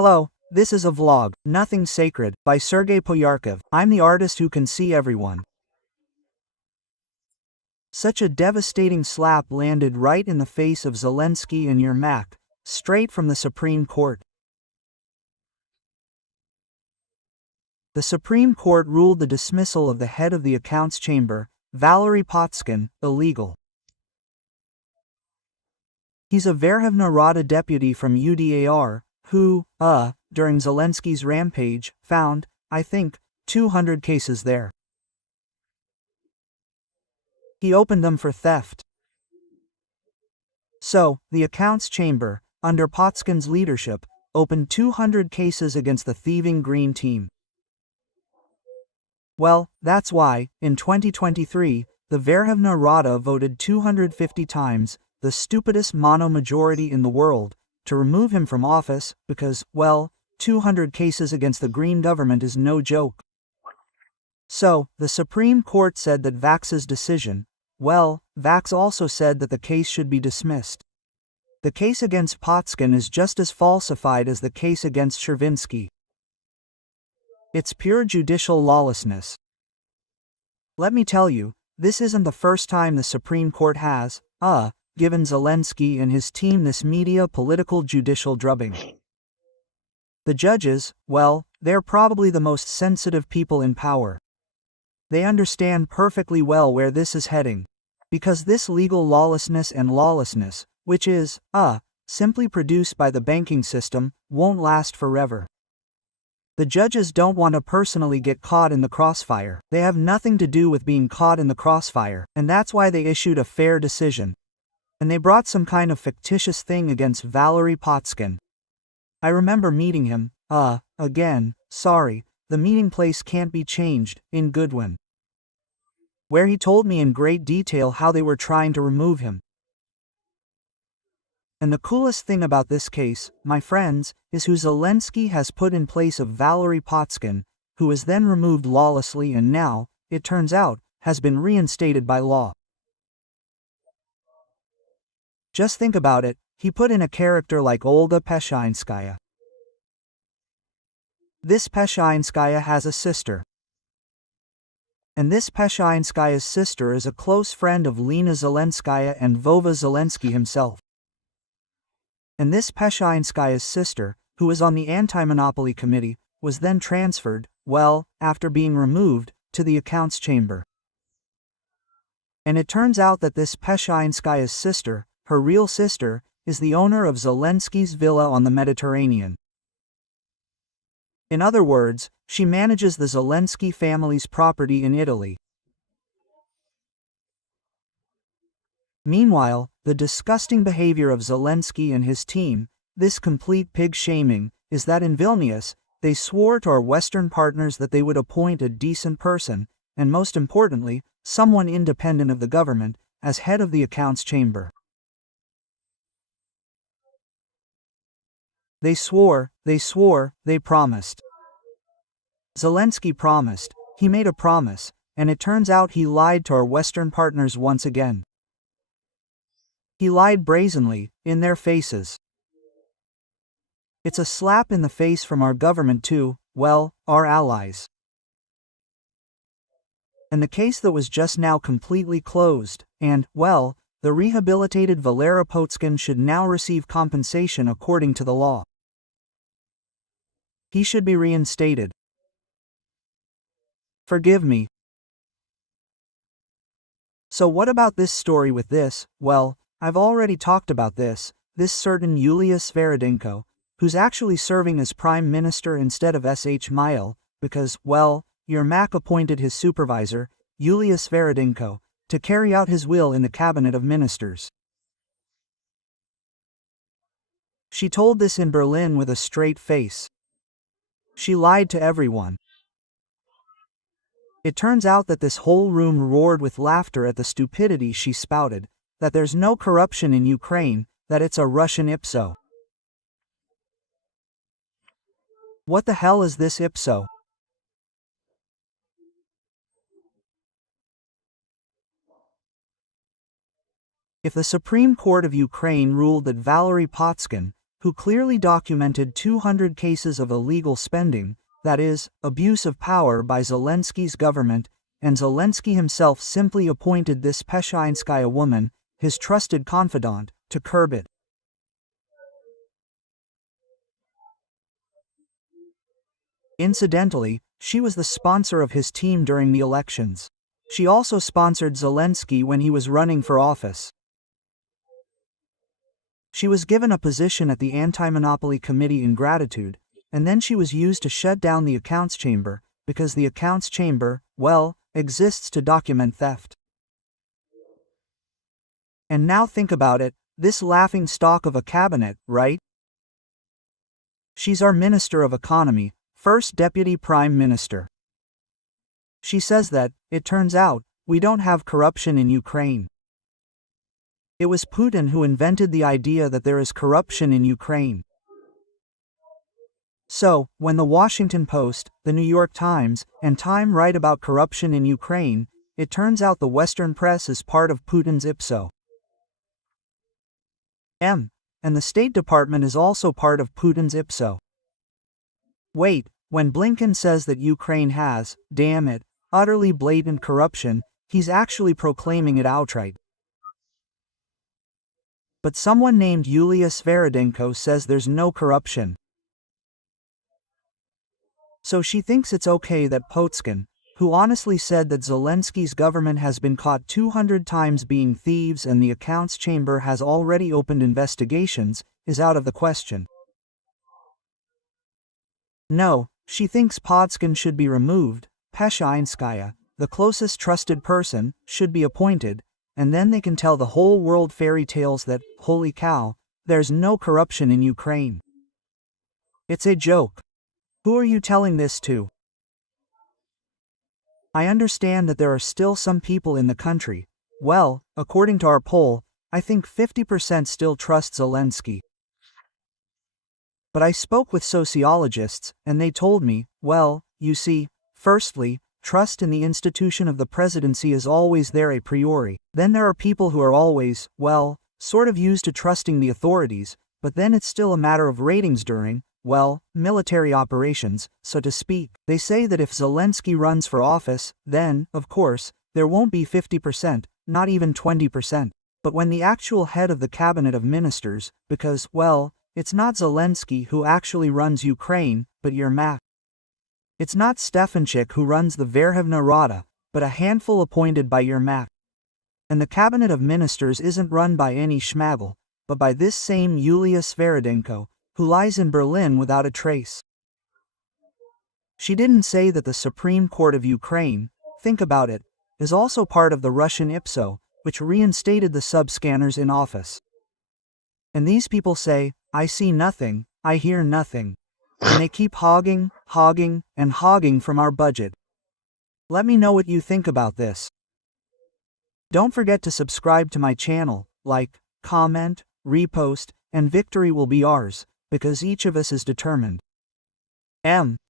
Hello, this is a vlog, Nothing Sacred, by Sergey Poyarkov. I'm the artist who can see everyone. Such a devastating slap landed right in the face of Zelensky and Yermak, straight from the Supreme Court. The Supreme Court ruled the dismissal of the head of the accounts chamber, Valery Potskin, illegal. He's a Verkhovna deputy from UDAR, who, during Zelensky's rampage, found, I think, 200 cases there. He opened them for theft. So, the accounts chamber, under Potskin's leadership, opened 200 cases against the thieving Green Team. Well, that's why, in 2023, the Verkhovna voted 250 times, the stupidest mono-majority in the world, to remove him from office, because, well, 200 cases against the Green government is no joke. So, the Supreme Court said that Vax's decision, well, Vax also said that the case should be dismissed. The case against Potskin is just as falsified as the case against Chervinsky. It's pure judicial lawlessness. Let me tell you, this isn't the first time the Supreme Court has, given Zelensky and his team this media political judicial drubbing. The judges, well, they're probably the most sensitive people in power. They understand perfectly well where this is heading. Because this legal lawlessness and lawlessness, which is, simply produced by the banking system, won't last forever. The judges don't want to personally get caught in the crossfire. They have nothing to do with being caught in the crossfire, and that's why they issued a fair decision. And they brought some kind of fictitious thing against Valery Potskin. I remember meeting him, again, sorry, the meeting place can't be changed, in Goodwin. Where he told me in great detail how they were trying to remove him. And the coolest thing about this case, my friends, is who Zelensky has put in place of Valery Potskin, who was then removed lawlessly and now, it turns out, has been reinstated by law. Just think about it, he put in a character like Olga Peshainskaya. This Peshainskaya has a sister. And this Peshainskaya's sister is a close friend of Lena Zelenskaya and Vova Zelensky himself. And this Peshainskaya's sister, who was on the anti-monopoly committee, was then transferred, well, after being removed, to the accounts chamber. And it turns out that this Peshainskaya's sister, her real sister, is the owner of Zelensky's villa on the Mediterranean. In other words, she manages the Zelensky family's property in Italy. Meanwhile, the disgusting behavior of Zelensky and his team, this complete pig-shaming, is that in Vilnius, they swore to our Western partners that they would appoint a decent person, and most importantly, someone independent of the government, as head of the accounts chamber. They swore, they promised. Zelensky promised, he made a promise, and it turns out he lied to our Western partners once again. He lied brazenly, in their faces. It's a slap in the face from our government too, well, our allies. And the case that was just now completely closed, and, well, the rehabilitated Valery Potskin should now receive compensation according to the law. He should be reinstated. Forgive me. So what about this story with this? Well, I've already talked about this certain Yulia Sviridenko, who's actually serving as Prime Minister instead of S.H. Mael, because, well, Yermak appointed his supervisor, Yulia Sviridenko, to carry out his will in the cabinet of ministers. She told this in Berlin with a straight face. She lied to everyone. It turns out that this whole room roared with laughter at the stupidity she spouted, that there's no corruption in Ukraine, that it's a Russian IPSO. What the hell is this IPSO? If the Supreme Court of Ukraine ruled that Valery Potskin, who clearly documented 200 cases of illegal spending, that is, abuse of power by Zelensky's government, and Zelensky himself simply appointed this Peshchinskaya woman, his trusted confidant, to curb it. Incidentally, she was the sponsor of his team during the elections. She also sponsored Zelensky when he was running for office. She was given a position at the Anti-Monopoly Committee in gratitude, and then she was used to shut down the accounts chamber, because the accounts chamber, well, exists to document theft. And now think about it, this laughing stock of a cabinet, right? She's our Minister of Economy, First Deputy Prime Minister. She says that, it turns out, we don't have corruption in Ukraine. It was Putin who invented the idea that there is corruption in Ukraine. So, when the Washington Post, the New York Times, and Time write about corruption in Ukraine, it turns out the Western press is part of Putin's IPSO. And the State Department is also part of Putin's IPSO. Wait, when Blinken says that Ukraine has, damn it, utterly blatant corruption, he's actually proclaiming it outright. But someone named Yulia Sviridenko says there's no corruption. So she thinks it's okay that Potskin, who honestly said that Zelensky's government has been caught 200 times being thieves and the accounts chamber has already opened investigations, is out of the question. No, she thinks Potskin should be removed, Peshchinskaya, the closest trusted person, should be appointed, and then they can tell the whole world fairy tales that, holy cow, there's no corruption in Ukraine. It's a joke. Who are you telling this to? I understand that there are still some people in the country. Well, according to our poll, I think 50% still trust Zelensky. But I spoke with sociologists, and they told me, well, you see, firstly, trust in the institution of the presidency is always there a priori. Then there are people who are always, well, sort of used to trusting the authorities, but then it's still a matter of ratings during, well, military operations, so to speak. They say that if Zelensky runs for office, then, of course, there won't be 50%, not even 20%. But when the actual head of the cabinet of ministers, because, well, it's not Zelensky who actually runs Ukraine, but Yermak. It's not Stefanchik who runs the Verkhovna Rada, but a handful appointed by Yermak. And the cabinet of ministers isn't run by any schmaggle, but by this same Yulia Sviridenko, who lies in Berlin without a trace. She didn't say that the Supreme Court of Ukraine, think about it, is also part of the Russian IPSO, which reinstated the sub-scanners in office. And these people say, I see nothing, I hear nothing. And they keep hogging, and hogging from our budget. Let me know what you think about this. Don't forget to subscribe to my channel, like, comment, repost, and victory will be ours, because each of us is determined.